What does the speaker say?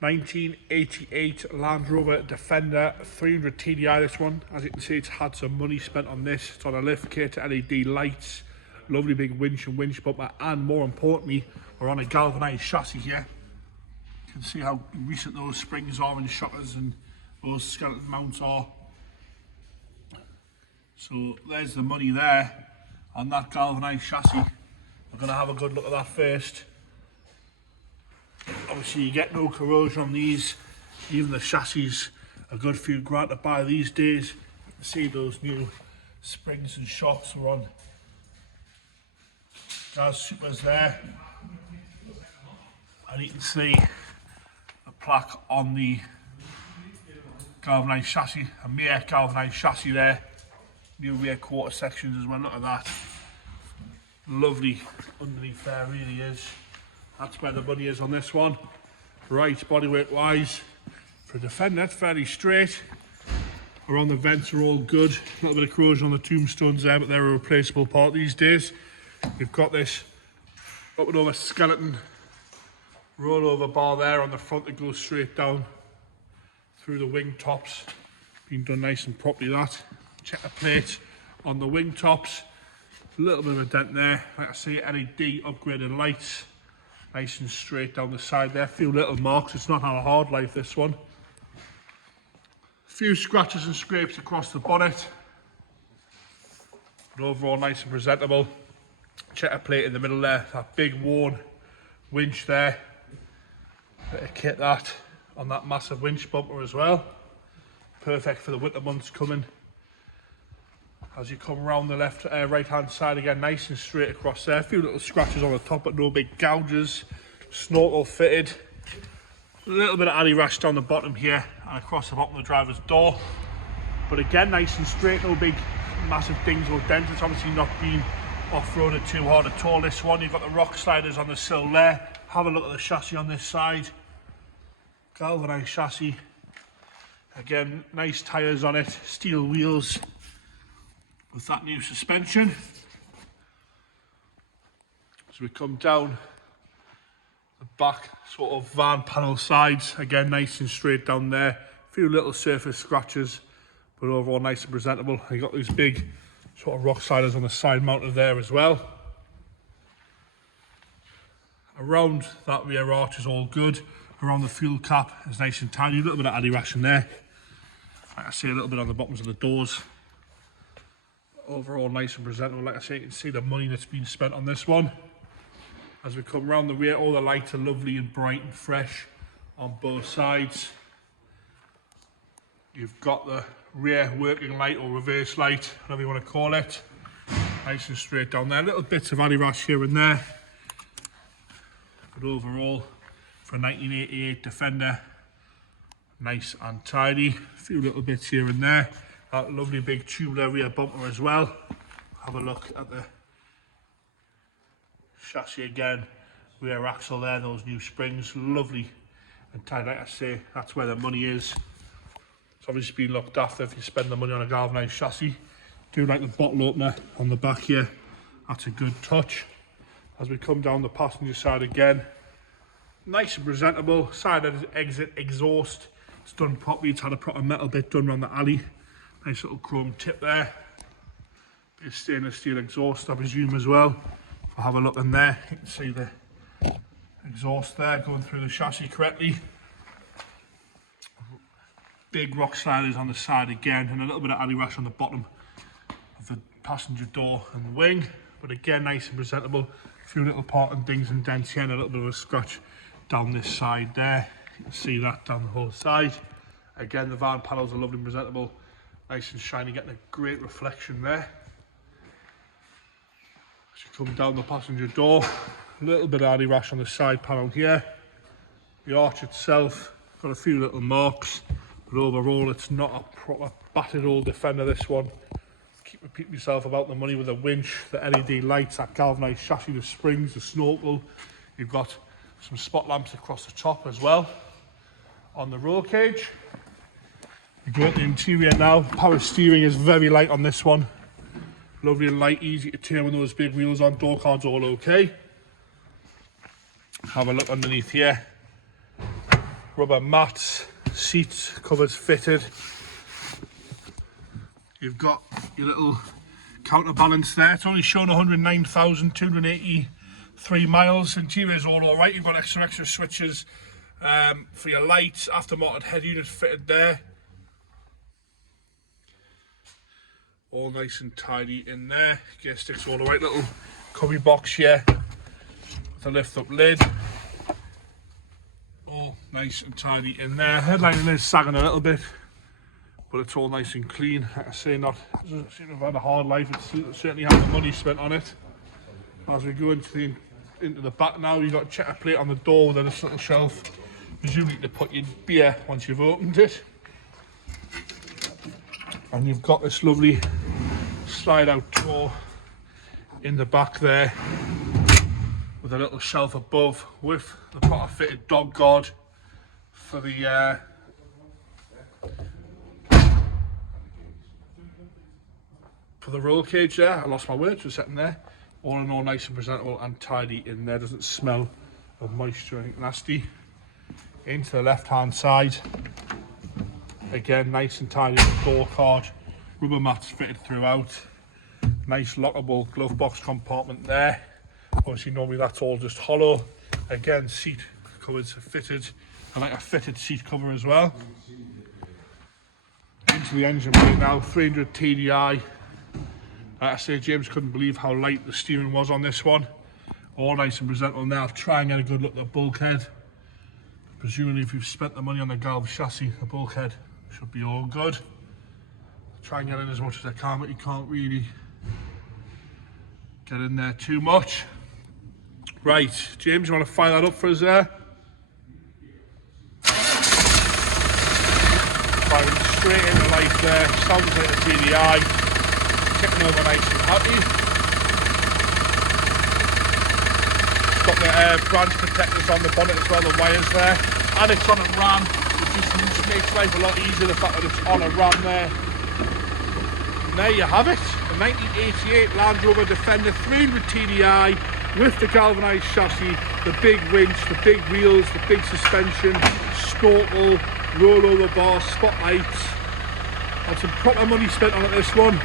1988 Land Rover Defender 300 TDI. This one, as you can see, it's had some money spent on this. It's on a lift kit, LED lights, lovely big winch and winch bumper, and more importantly, we're on a galvanised chassis here. You can see how recent those springs are and shockers and those skeleton mounts are. So there's the money there on that galvanised chassis. We're going to have a good look at that first. Obviously you get no corrosion on these, even the chassis, a good few grand to buy these days. You can see those new springs and shocks are on Gas Supers there, and you can see the plaque on the galvanised chassis, a mere galvanised chassis there, new rear quarter sections as well. Look at that, lovely underneath there, really is. That's where the money is on this one. Right, bodywork wise, for a Defender, it's fairly straight. Around the vents are all good. A little bit of corrosion on the tombstones there, but they're a replaceable part these days. You've got this up and over skeleton rollover bar there on the front that goes straight down through the wing tops. Been done nice and properly, that. Checker plate on the wing tops. A little bit of a dent there. Like I say, LED upgraded lights. Nice and straight down the side there. A few little marks. It's not had a hard life, this one. A few scratches and scrapes across the bonnet. But overall nice and presentable. Checker plate in the middle there. That big worn winch there. Bit of kit that on that massive winch bumper as well. Perfect for the winter months coming. As you come around the right hand side again, nice and straight across there. A few little scratches on the top, but no big gouges. Snorkel fitted. A little bit of addy rash down the bottom here and across the bottom of the driver's door. But again, nice and straight, no big massive dings or dents. It's obviously not been off-roaded too hard at all, this one. You've got the rock sliders on the sill there. Have a look at the chassis on this side. Galvanised chassis. Again, nice tyres on it, steel wheels with that new suspension. As we come down the back sort of van panel sides, again nice and straight down there. A few little surface scratches, but overall nice and presentable. You got these big sort of rock sliders on the side mounted there as well. Around that rear arch is all good. Around the fuel cap is nice and tiny. A little bit of addy rash in there. Like I say, a little bit on the bottoms of the doors. Overall nice and presentable. Like I say, you can see the money that's been spent on this one. As we come around the rear, all the lights are lovely and bright and fresh on both sides. You've got the rear working light or reverse light, whatever you want to call it. Nice and straight down there. Little bits of addy rash here and there. But overall, for a 1988 Defender, nice and tidy. A few little bits here and there. That lovely big tubular rear bumper as well. Have a look at the chassis again. Rear axle there, those new springs, lovely and tight. Like I say, that's where the money is. It's obviously been looked after if you spend the money on a galvanised chassis. Do like the bottle opener on the back here. That's a good touch. As we come down the passenger side again, nice and presentable. Side exit exhaust, it's done properly. It's had a proper metal bit done around the alley. Nice little chrome tip there. Bit of stainless steel exhaust, I presume, as well. If I have a look in there, you can see the exhaust there going through the chassis correctly. Big rock sliders on the side again, and a little bit of addy rash on the bottom of the passenger door and the wing. But again, nice and presentable. A few little parting dings and dents here, and a little bit of a scratch down this side there. You can see that down the whole side. Again, the van panels are lovely and presentable. Nice and shiny, getting a great reflection there. As you come down the passenger door, a little bit of addy rash on the side panel here. The arch itself got a few little marks, but overall it's not a proper battered old Defender, this one. Keep repeating myself about the money with the winch, the LED lights, that galvanised chassis, the springs, the snorkel. You've got some spot lamps across the top as well. On the roll cage, you go at the interior now. Power steering is very light on this one. Lovely and light, easy to turn with those big wheels on. Door cards all okay. Have a look underneath here. rubber mats, seats, covers fitted. You've got your little counterbalance there. It's only shown 109,283 miles. Interior is all right. You've got extra switches for your lights, aftermarket head unit fitted there. All nice and tidy in there. Gear sticks all right. Little cubby box here with a lift up lid. All nice and tidy in there. Headlining is sagging a little bit, but it's all nice and clean. Like I say, doesn't seem to have had a hard life. It's certainly had the money spent on it. As we go into the back now, you've got a checker plate on the door with this little shelf, presumably to put your beer once you've opened it. And you've got this lovely slide out drawer in the back there with a little shelf above with the proper fitted dog guard for the roll cage there. I lost my words for a second there. All in all, nice and presentable and tidy in there. Doesn't smell of moisture or anything nasty. Into the left hand side, again nice and tidy door card, rubber mats fitted throughout. Nice lockable glove box compartment there. Obviously normally that's all just hollow. Again, seat covers are fitted, and like a fitted seat cover as well. Into the engine bay now, 300 TDI. Like I say, James couldn't believe how light the steering was on this one. All nice and presentable now. Try and get a good look at the bulkhead. Presumably if you've spent the money on the Galv chassis, the bulkhead should be all good. Try and get in as much as I can, but you can't really get in there too much. Right, James, you want to fire that up for us there? Firing straight into life there. Sounds like a TDI. Ticking over nice and happy. It's got the branch protectors on the bonnet as well, the wires there. And it's on a ram, which just makes life a lot easier, the fact that it's on a ram there. And there you have it. The 1988 Land Rover Defender 300 TDI with the galvanised chassis, the big winch, the big wheels, the big suspension, snorkel, rollover bar, spotlights. Had some proper money spent on it, this one.